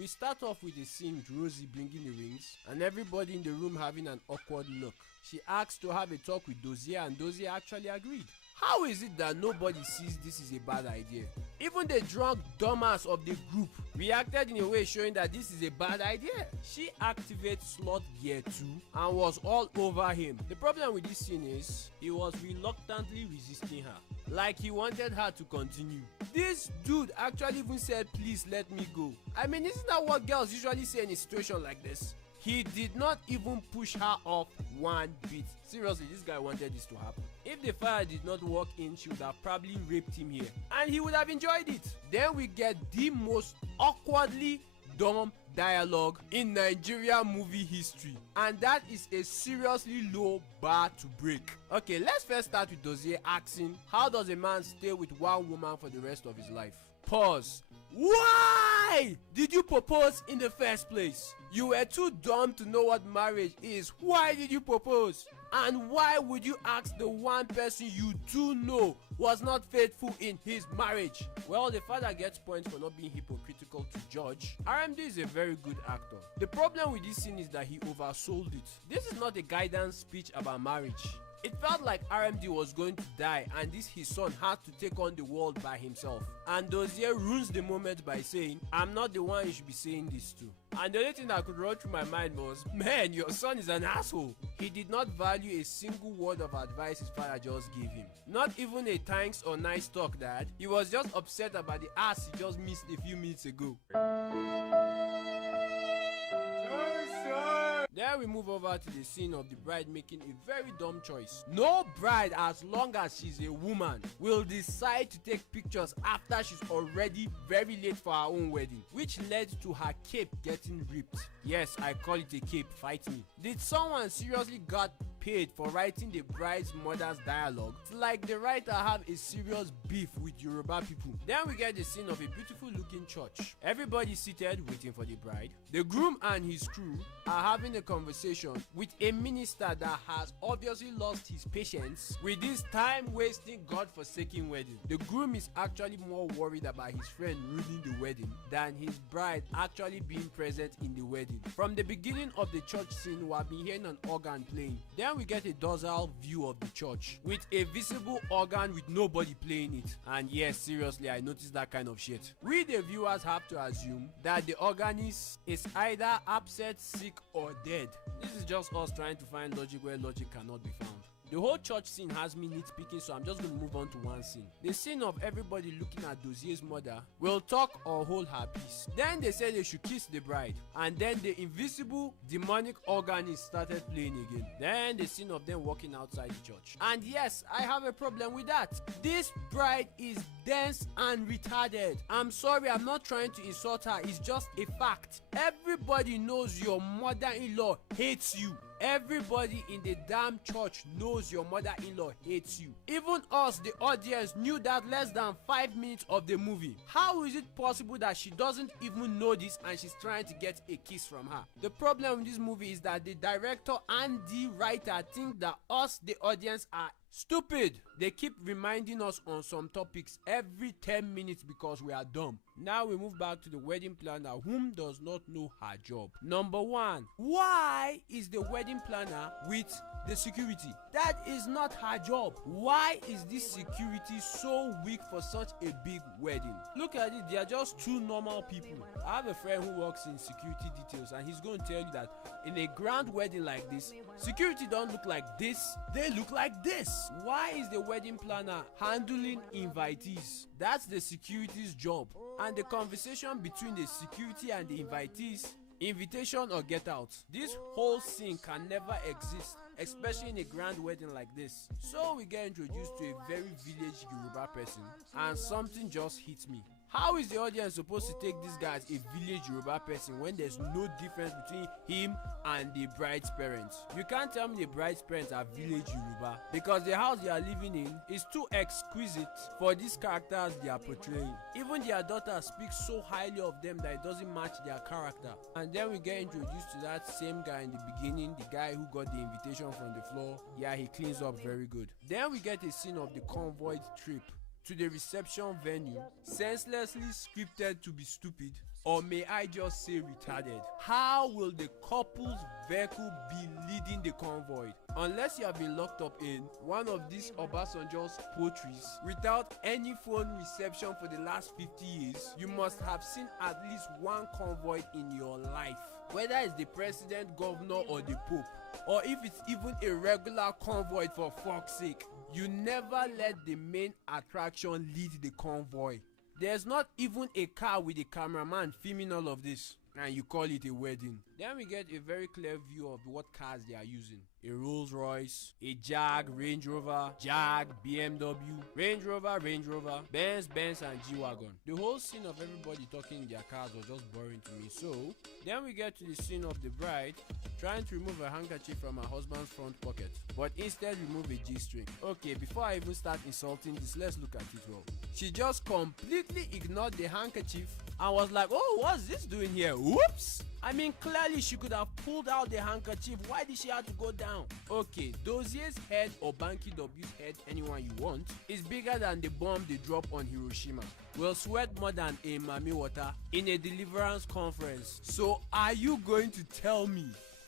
We start off with a scene with Rosie bringing the rings and everybody in the room having an awkward look. She asked to have a talk with Dozier and Dozier actually agreed. How is it that nobody sees this is a bad idea? Even the drunk dumbass of the group reacted in a way showing that this is a bad idea. She activates slot gear 2 and was all over him. The problem with this scene is he was reluctantly resisting her, like he wanted her to continue. This dude actually even said, "Please let me go." I mean, isn't that what girls usually say in a situation like this? He did not even push her off one bit. Seriously, this guy wanted this to happen. If the fire did not walk in, she would have probably raped him here and he would have enjoyed it. Then we get the most awkwardly dumb dialogue in Nigeria movie history, and that is a seriously low bar to break. Okay, let's first start with Dozier asking, how does a man stay with one woman for the rest of his life? Pause. Why did you propose in the first place? You were too dumb to know what marriage is. Why did you propose? And why would you ask the one person you do know was not faithful in his marriage? Well, the father gets points for not being hypocritical to judge. RMD is a very good actor. The problem with this scene is that he oversold it. This is not a guidance speech about marriage. It felt like RMD was going to die and his son had to take on the world by himself. And Dozier ruins the moment by saying, "I'm not the one you should be saying this to." And the only thing that could run through my mind was, man, your son is an asshole. He did not value a single word of advice his father just gave him. Not even a thanks or nice talk, dad. He was just upset about the ass he just missed a few minutes ago. Then we move over to the scene of the bride making a very dumb choice. No bride, as long as she's a woman, will decide to take pictures after she's already very late for her own wedding, which led to her cape getting ripped. Yes, I call it a cape, fight me. Did someone seriously got paid for writing the bride's mother's dialogue? It's like the writer have a serious beef with Yoruba people. Then we get the scene of a beautiful looking church. Everybody seated waiting for the bride. The groom and his crew are having a conversation with a minister that has obviously lost his patience with this time-wasting, god-forsaken wedding. The groom is actually more worried about his friend ruining the wedding than his bride actually being present in the wedding. From the beginning of the church scene, we have been hearing an organ playing. Then we get a dorsal view of the church with a visible organ with nobody playing it. And yes, seriously, I noticed that kind of shit. We the viewers have to assume that the organist is either upset, sick, or dead. This is just us trying to find logic where logic cannot be found. The whole church scene has me nitpicking, so I'm just going to move on to one scene. The scene of everybody looking at Dozier's mother will talk or hold her peace. Then they said they should kiss the bride, and then the invisible demonic organist started playing again. Then the scene of them walking outside the church. And yes, I have a problem with that. This bride is dense and retarded. I'm sorry, I'm not trying to insult her, it's just a fact. Everybody knows your mother-in-law hates you. Everybody in the damn church knows your mother-in-law hates you. Even us, the audience, knew that less than 5 minutes of the movie. How is it possible that she doesn't even know this and she's trying to get a kiss from her? The problem with this movie is that the director and the writer think that us, the audience, are stupid. They keep reminding us on some topics every 10 minutes because we are dumb. Now we move back to the wedding planner whom does not know her job. Number one, why is the wedding planner with the security? That is not her job. Why is this security so weak for such a big wedding? Look at it, they are just two normal people. I have a friend who works in security details and he's going to tell you that in a grand wedding like this, security don't look like this, they look like this. Why is the wedding planner handling invitees? That's the security's job. And the conversation between the security and the invitees, invitation or get out. This whole scene can never exist, especially in a grand wedding like this. So we get introduced to a very village Yoruba person and something just hits me. How is the audience supposed to take this guy as a village Yoruba person when there's no difference between him and the bride's parents? You can't tell me the bride's parents are village Yoruba because the house they are living in is too exquisite for these characters they are portraying. Even their daughter speaks so highly of them that it doesn't match their character. And then we get introduced to that same guy in the beginning, the guy who got the invitation from the floor. Yeah, he cleans up very good. Then we get a scene of the convoy trip to the reception venue, senselessly scripted to be stupid. or may I just say retarded? How will the couple's vehicle be leading the convoy? Unless you have been locked up in one of these Obasanjo's poultries without any phone reception for the last 50 years, you must have seen at least one convoy in your life. Whether it's the president, governor, or the pope, or if it's even a regular convoy, for fuck's sake, you never let the main attraction lead the convoy. There's not even a car with a cameraman filming all of this, and you call it a wedding. Then we get a very clear view of what cars they are using. A Rolls Royce, a Jag, Range Rover, Jag, BMW, Range Rover, Benz, and G-Wagon. The whole scene of everybody talking in their cars was just boring to me. So then we get to the scene of the bride trying to remove a handkerchief from her husband's front pocket, but instead remove a G-string. Okay, before I even start insulting this, let's look at it well. She just completely ignored the handkerchief and was like, oh, what's this doing here? Whoops! I mean, clearly she could have pulled out the handkerchief. Why did she have to go down? Okay, Dozier's head, or Banky W's head, anyone you want, is bigger than the bomb they dropped on Hiroshima. Will sweat more than a Mami Water in a deliverance conference. So are you going to tell me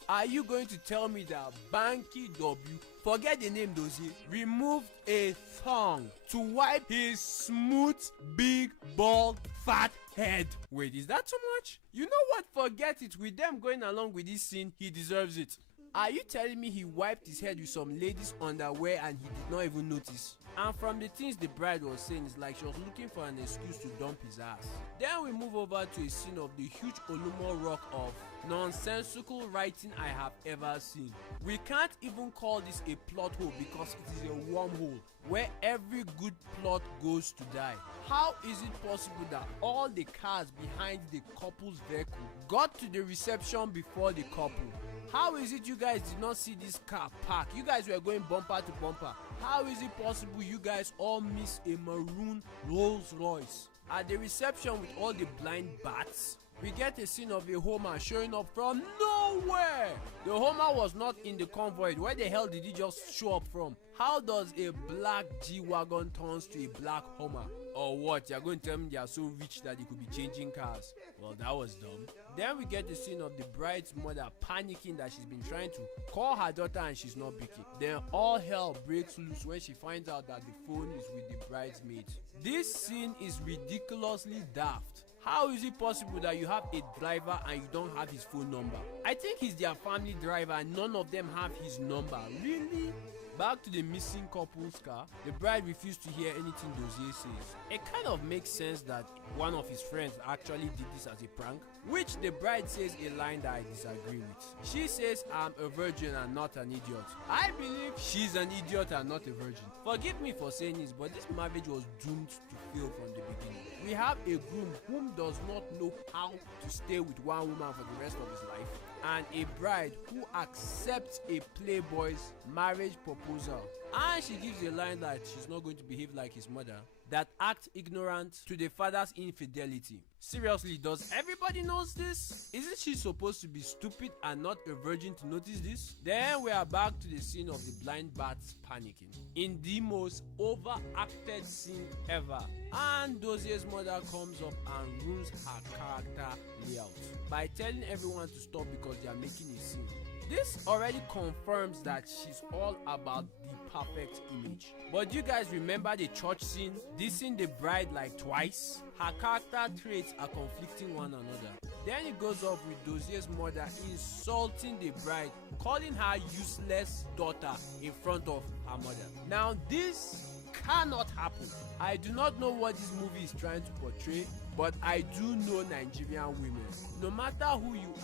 that Banky W, forget the name Dozier, removed a thong to wipe his smooth, big, bald, fat head? Wait, is that too much? You know what? Forget it. With them going along with this scene, he deserves it. Are you telling me he wiped his head with some lady's underwear and he did not even notice? And from the things the bride was saying, it's like she was looking for an excuse to dump his ass. Then we move over to a scene of the huge Olumo rock of nonsensical writing I have ever seen. We can't even call this a plot hole because it is a wormhole where every good plot goes to die. How is it possible that all the cars behind the couple's vehicle got to the reception before the couple? How is it you guys did not see this car park? You guys were going bumper to bumper. How is it possible you guys all miss a maroon Rolls Royce? At the reception with all the blind bats, we get a scene of a Homer showing up from nowhere. The Homer was not in the convoy. Where the hell did he just show up from? How does a black G-Wagon turns to a black Homer? Or what? You're going to tell me they are so rich that they could be changing cars? Well, that was dumb. Then we get the scene of the bride's mother panicking that she's been trying to call her daughter and she's not picking. Then all hell breaks loose when she finds out that the phone is with the bridesmaid. This scene is ridiculously daft. How is it possible that you have a driver and you don't have his phone number? I think he's their family driver and none of them have his number. Really? Back to the missing couple's car, the bride refused to hear anything Dozier says. It kind of makes sense that one of his friends actually did this as a prank, which the bride says a line that I disagree with. She says, I'm a virgin and not an idiot. I believe she's an idiot and not a virgin. Forgive me for saying this, but this marriage was doomed to fail from the beginning. We have a groom whom does not know how to stay with one woman for the rest of his life, and a bride who accepts a playboy's marriage proposal, and she gives a line that she's not going to behave like his mother, that acts ignorant to the father's infidelity. Seriously, does everybody knows this? Isn't she supposed to be stupid and not a virgin to notice this? Then we are back to the scene of the blind bats panicking in the most overacted scene ever, and Dozier's mother comes up and ruins her character layout by telling everyone to stop because they are making a scene. This already confirms that she's all about the perfect image. But you guys remember the church scene? Dissing the bride like twice? Her character traits are conflicting one another. Then it goes off with Dozier's mother insulting the bride, calling her useless daughter in front of her mother. Now this cannot happen. I do not know what this movie is trying to portray, but I do know Nigerian women. No matter who you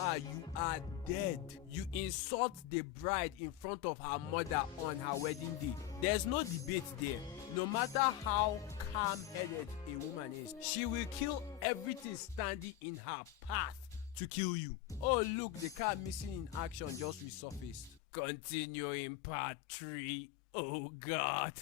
are dead. You insult the bride in front of her mother on her wedding day. There's no debate there. No matter how calm-headed a woman is, she will kill everything standing in her path to kill you. Oh look, the car missing in action just resurfaced. Continue in part 3. Oh God.